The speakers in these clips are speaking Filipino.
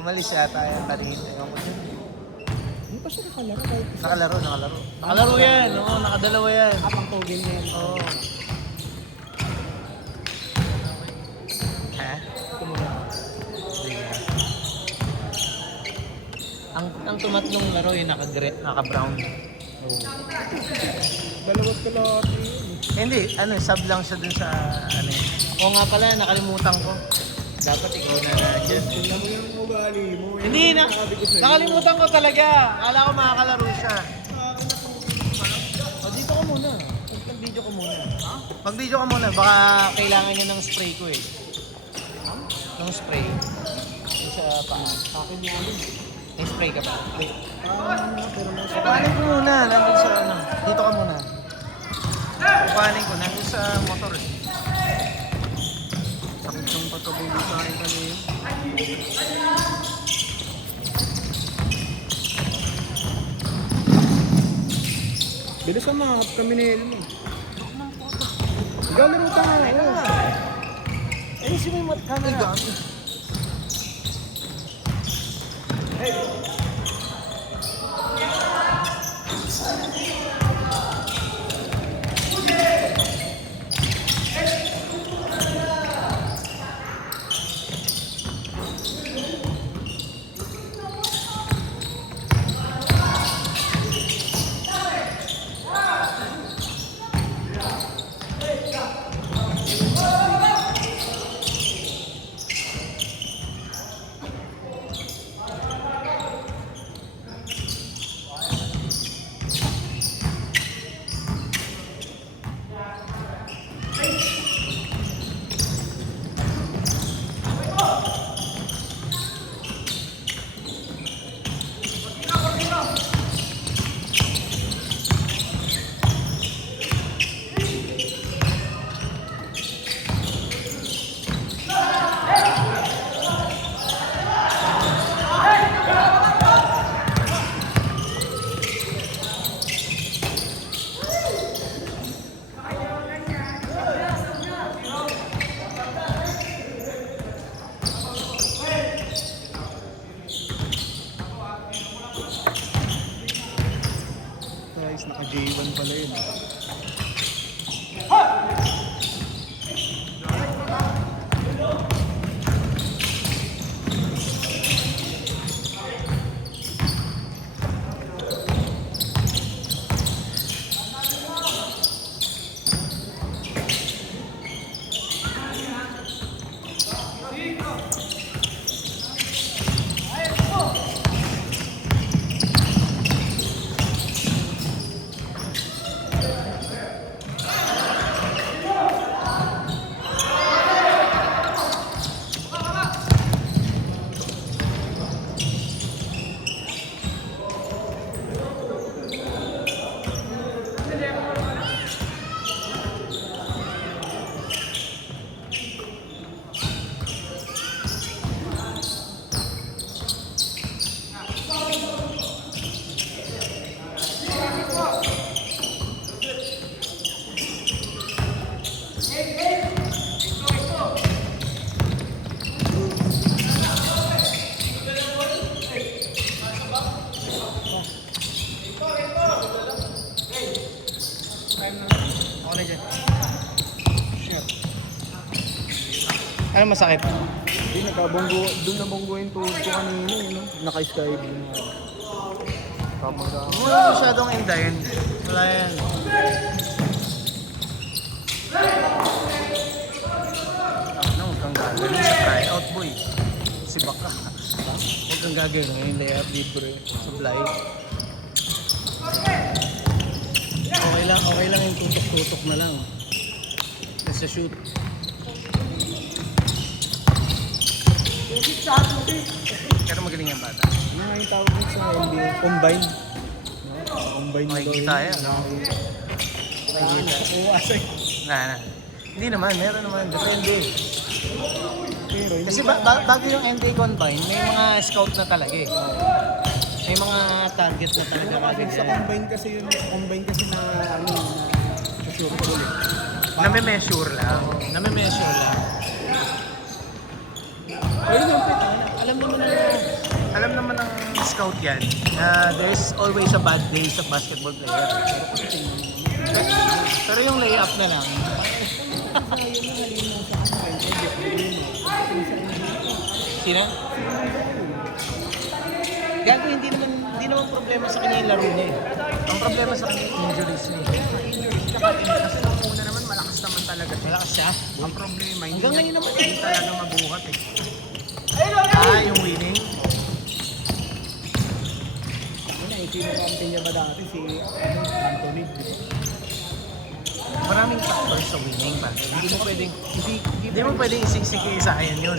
Umalis yata yan kanina. Ewan ko dyan. Hindi pa siya nakalaro kahit isa. Nakalaro. Nakalaro yan. Oo, nakadalawa yan. Pang Togel na yan. Oo. Ha? Sige. Ang tumatlong laro yung naka-brown. Dalawat kalahati yun. Hindi, sub lang siya dun sa ano yun. Oo nga pala, nakalimutan ko. Dapat ikaw na dyan. Alam mo yung ugali mo. Hindi na, nakalimutan ko talaga. Akala ko makakalaro siya. O, dito ko muna. Mag-video ko muna. Ha? Mag-video ko muna, baka kailangan niya ng spray ko eh. Ng spray. Yung sa paa. Akin niya ano. May spray ka ba? Pero may Kupanin ko muna, nandun sa ano. Dito ka muna. Kupanin ko, nandun sa motor eh. sakit yung patuloy sa akin kanina. Bilis ang mahap kami ni Elmo. Ikaw laro ka nga. Eh, si may camera. Guys, naka J1 pala yun. Ako na dyan. Ano masakit? Hindi, nakabonggo. Doon nabonggo yung tuhod ko kanina. No? Naka-sky blue na. Kapag Wala masyadong indahin. Wala yan. Ano, huwag kang gagawin sa tryout, boy. Si Baka. Huwag kang gagawin ngayon, layup libre. Supply. Okay lang yung tutok-tutok na lang. Kasi shoot. Pero magaling yung bata. ano nga yung tawag dito sa NBA? Combine. No? Combine na daw Makikita yun. yan, no? Makikita. Uwasay. Na. Hindi naman, meron naman. Depende. Pero hindi Kasi ba? bago yung NBA Combine, may mga scout na talaga eh. May mga target na talaga kagad Sa yan. combine kasi yun. Combine kasi na ano na sure ko ulit. Name-measure lang. Name-measure lang. Ayun yung Alam naman na alam naman ng scout yan na there's always a bad day sa basketball player. Pero yung layup na lang. Sino? Gago, hindi naman problema sa kanya yung laro niya eh. Ang problema sa kanya yung injuries niya. Kasi nung una naman, malakas naman talaga. Malakas siya. Ang problema, hindi Hanggang ngayon naman hindi talaga mabuhat eh. Yung winning. Sino niya ba dati? Si Anthony. Maraming factors sa winning pa. Hindi mo pwedeng isisikisayan yun.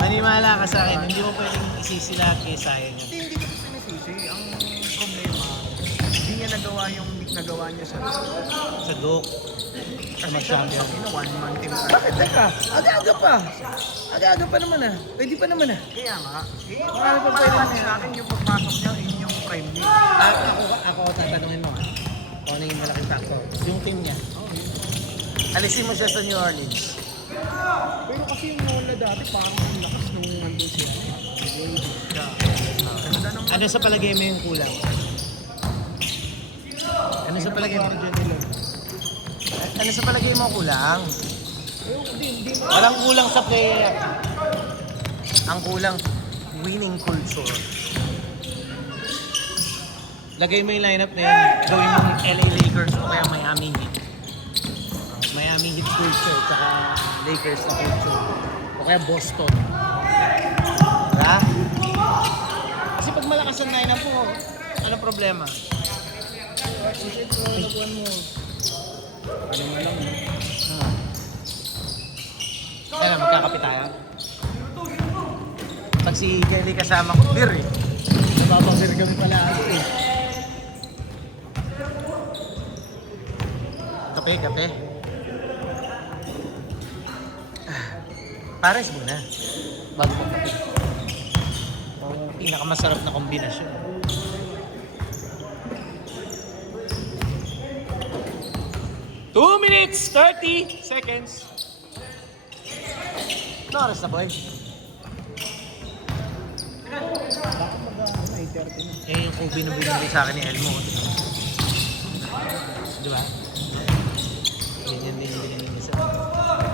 Maniwala ka sa akin, hindi mo pwedeng isisilahat kay Sayan yun. Hindi ko sinisisi. Ang problema, hindi niya nagawa yung nagawa niya sa Sa Duke, sa mag-champion. one-man team. Bakit teka? Aga-aga pa. Aga-aga pa naman ah. Pwede pa naman ah. Kaya nga, Marami pa pwede parang na sa akin yung pagpasok niya, yun yung prime niya. Ako tatanungin mo ah. Kung ano yung malaking factor. Yung team niya. Alisin mo siya sa New Orleans. Pero kasi yung Nola dati, parang ang lakas nung nandun siya. Ganda ng Ano sa palagay mo yung kulang? Ano sa palagay mo? Ano sa palagay mo kulang? Hindi mo. Walang kulang sa player. Ang kulang, winning culture. Lagay mo yung lineup na yun, gawin mo LA Lakers o kaya Miami Heat. Miami Heat culture, tsaka Lakers na culture. O kaya Boston. Diba? Kasi pag malakas ang lineup mo, ano problema? Nakuhan mo. Ano nga lang. Kaya magkakapit tayo. Pag si Kelly kasama ko, beer eh. Nababagir kami pala eh. Kape. Pares muna. Bago mo kape. Pinakamasarap na kombinasyon. Two minutes, 30 seconds. No oras na, boy. Baka mag-8:30 na. Eh, yung Kobe na binigay sa akin ni Elmo. Di ba? Ganyan din yung binigay niya sa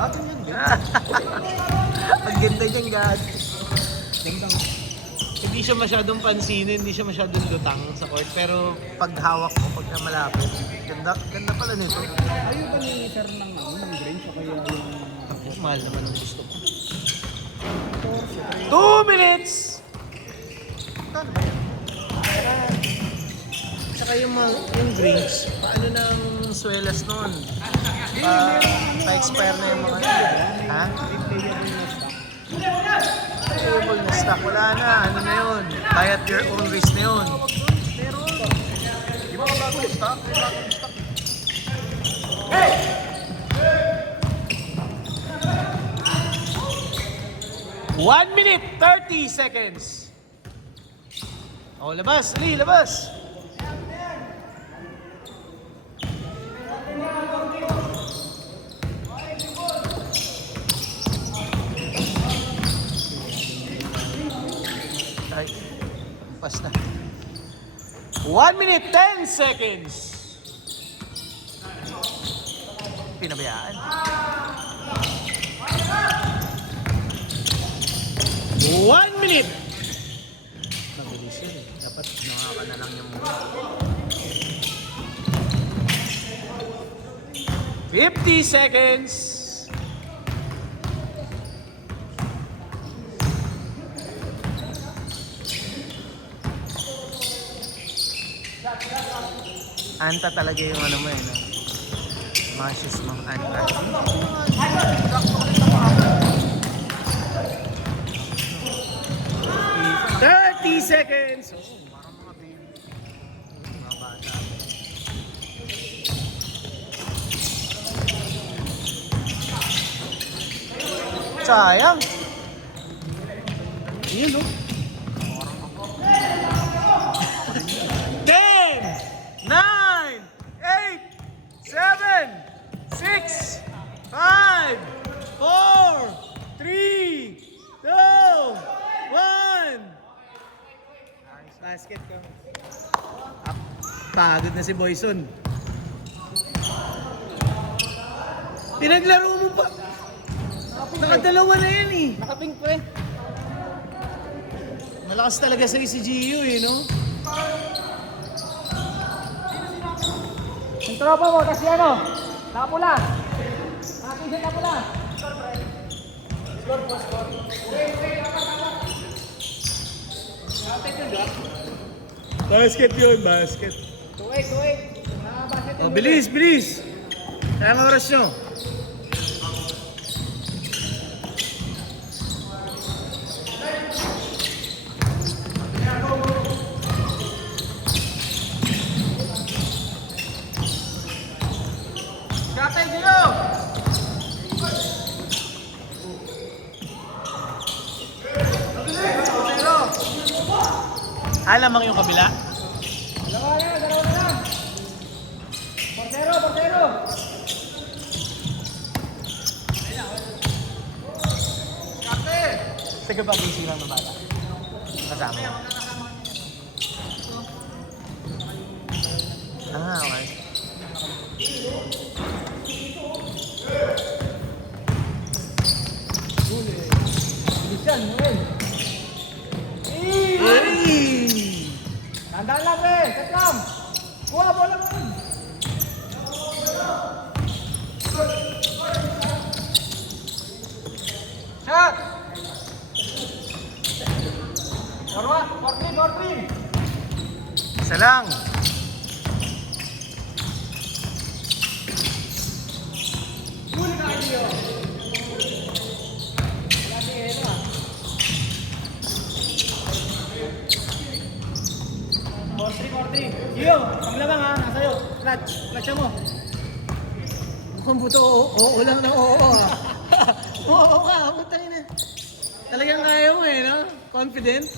Atin yan, din. Ang ganda niyang gad. Gandang. Hindi siya masyadong pansinin, hindi siya masyadong lutang sa court. Pero pag hawak mo, pag malapit, ganda pala nito. Ayaw ba ni Sir ng range o kaya yung... Mahal naman ang gusto ko. 14, 2 minutes! Ano ba yan? Tsaka yung drinks, paano ng swelas nun? Pa-expire na yung mga ha? Replayable na stock. Wala na. Ano na yun? Buy at your own risk na yun. Meron. Di ba ang bagong stock? May bagong stock. One minute, 30 seconds. Oh, labas. Ali, labas. Ay, pas na. 1 minute, 10 seconds. Pinabayaan. 1 minute. Mabilis yun eh. Dapat nakaka na lang yung muna. 50 seconds. Anta talaga yung ano mo eh. No? Mga shoes mo, anta. 30 seconds! Parang mga baby. Mga bata. Sayang! Yun, no? 10, 9, 8, 7, 6, 5, 4, 3, 2, 1. basket ko. Ah, pagod na si Boyson. Pinaglaro mo pa. Nakadalawa na yan eh. Nakapink pre. Malakas talaga sa si Gio eh, no? Yung tropa mo, kasi ano? Nakapula. Nakapinsan nakapula. Basket yun, basket. 2-8. Nakabasket Oh, bilis, bilis. Kaya ang oras nyo. Gatay Gio! Alam ang yung kabila? Dalawa na lang. Portero. Sige ba, busy lang na bata? Kasama. Ah, okay. Bilisan, Noel. Hey! Tandaan lang pre, set lang. Kuha, bola mo. Shot! Forward, 14. Isa lang. Huli ka, Gio. Wala si Eno ah. 4-3. Gio, panglamang ha, nasa'yo. Clutch mo. Mukhang buto, oo lang na oo ah. Oo ka, putang ina. Talagang kaya mo eh, no? Confident.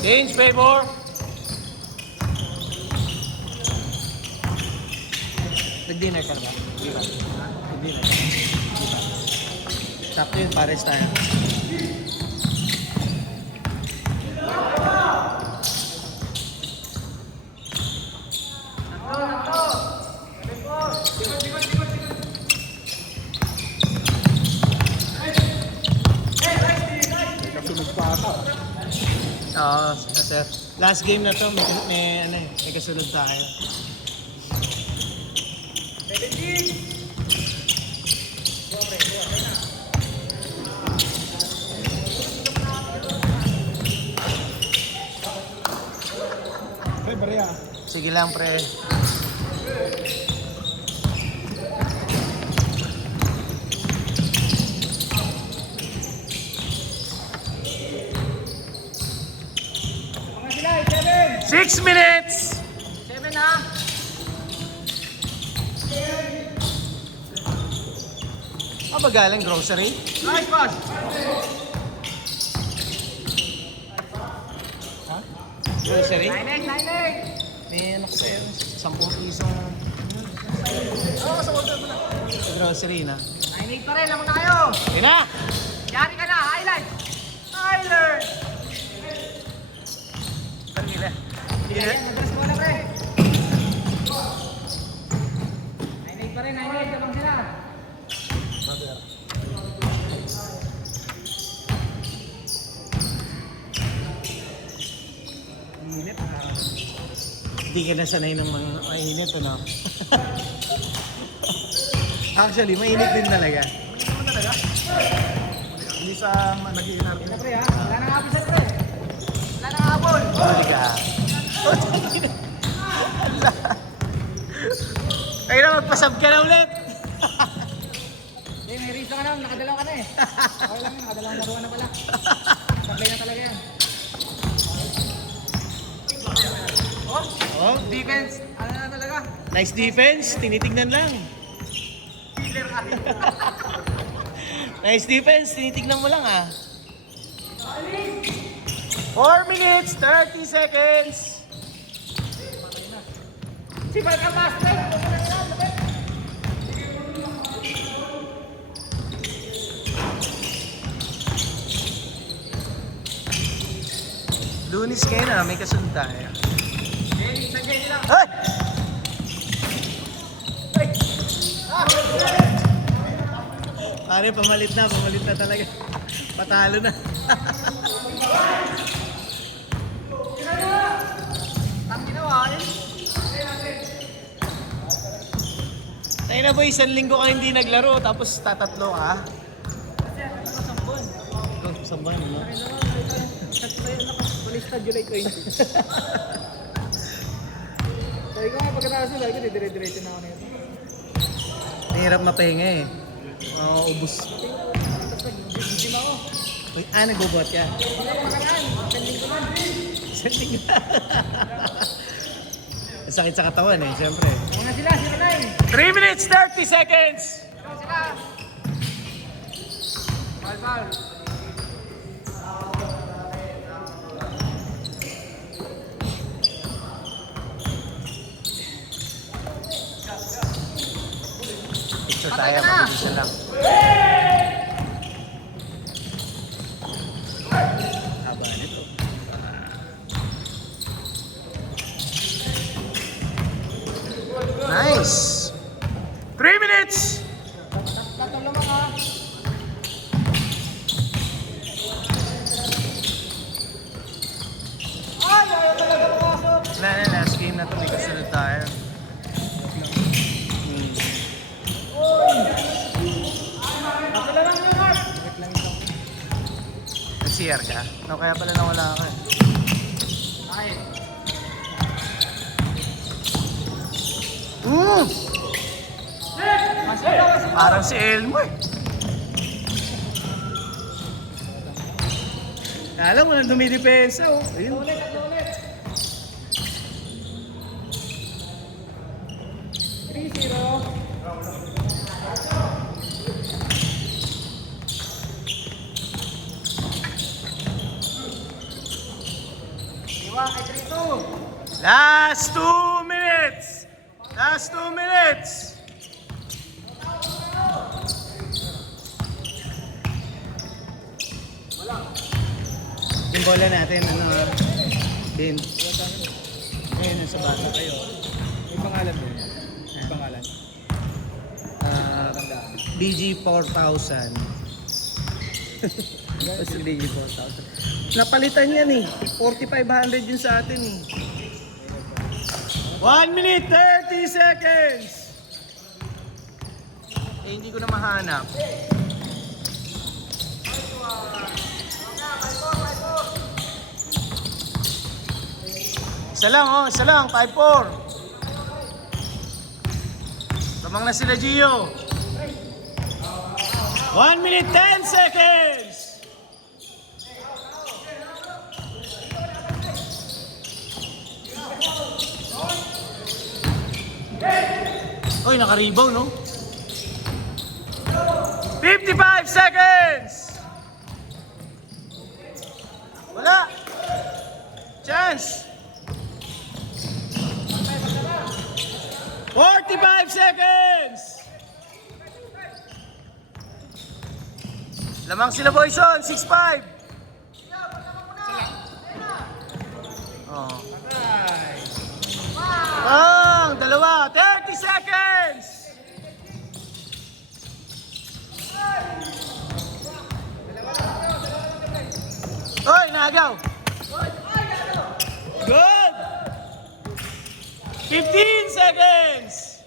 Change favor. Nag-dinner ka na ba? Di ba? Nag-dinner ka na. Di ba? Sakto yun, pares tayo. Oo, sir. Last game na to, may kasunod tayo. 17! Sige lang, pre. Mga sila, 7! 6 minutes! 7 ha! Ano ba galing? Grocery? Nice pass! Ha? Grocery? 9-8! May anak sa'yo. 10 piso na. Oo, sa order mo na. Sa grocery na. 9-8 pa rin, lamang tayo! Yun na! Yari ka na, highlight! Highlight! Pagkila. Ayan, madalas ko na pre! 9-8 pa rin, 9-8, lamang sila! Init, Hindi ka na sanay ng mga mainit, ano? Actually, mainit din talaga. Hindi sa nag-iinar. na pre ha, wala nang apisan pre! Wala nang habol! Huli ka. Kaya na magpasab ka na ulit. may reason ka na, nakadalaw ka na eh. Okay lang yun, nakadalawang laruan na pala. Sablay na talaga yan. Oh, Defense, ano na talaga? nice defense. Tinitignan lang. Nice defense. Tinitignan mo lang ah. 4 minutes, 30 seconds. Si Balka Master! Lunis kayo na, may kasunod tayo. Jenny, sa Jenny lang. Ay! Pare, pamalit na talaga. Patalo na. Ang ginawa yun. Tayo na boy, 1 linggo ka hindi naglaro, tapos tatatlo ka. Ikaw, samban, no? Balista July 20. Sabi ko nga pagkatapos sabi ko, dire-diretso na ako nito. Mahirap mapahinga eh. Ubus. Tapos nag-gym ako. Uy, nagbobot ka. Hindi ako makakaan. Sending ko man. Sending ka. Ang sakit sa katawan eh, siyempre. Mga sila, sila na eh. 3 minutes, 30 seconds! Sila. Bal. Picture tayo, mabilis na lang. Haba nito. Nice! 3 minutes! Tatong lamang ha. Ay, ayaw talaga pumasok. Wala na, last game na ito. May kasunod tayo. Bakit lang yung heart? Nag-CR ka? No, kaya pala nawala ka eh. Ay. Parang si Elmo eh. Kala mo na dumidepensa oh. Ayun. Ulit. Last 2 minutes! Last 2 minutes! Yung bola natin, din. Ayun, nasa bata kayo. May pangalan mo. May pangalan. BG 4000. Basta BG 4000. Napalitan yan eh. 4,500 yun sa atin eh. 1 minute 30 seconds! Eh, hindi ko na mahanap. Isa lang, 5-4. Tamang na sila, Gio. 1 minute 10 seconds! Uy, naka-rebound, no? 55 seconds! Wala! Chance! 45 seconds! Lamang sila, Boyson. 6-5. Oh. Dalawa. 30 seconds! Oy, nagaw! Good! 15 seconds!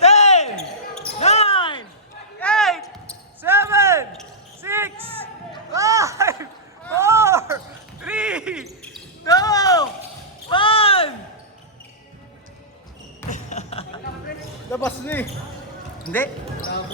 10, 9, 8, 7, 6, 5, 4, 3, 2, 1! Labas na eh. Hindi. Grabe.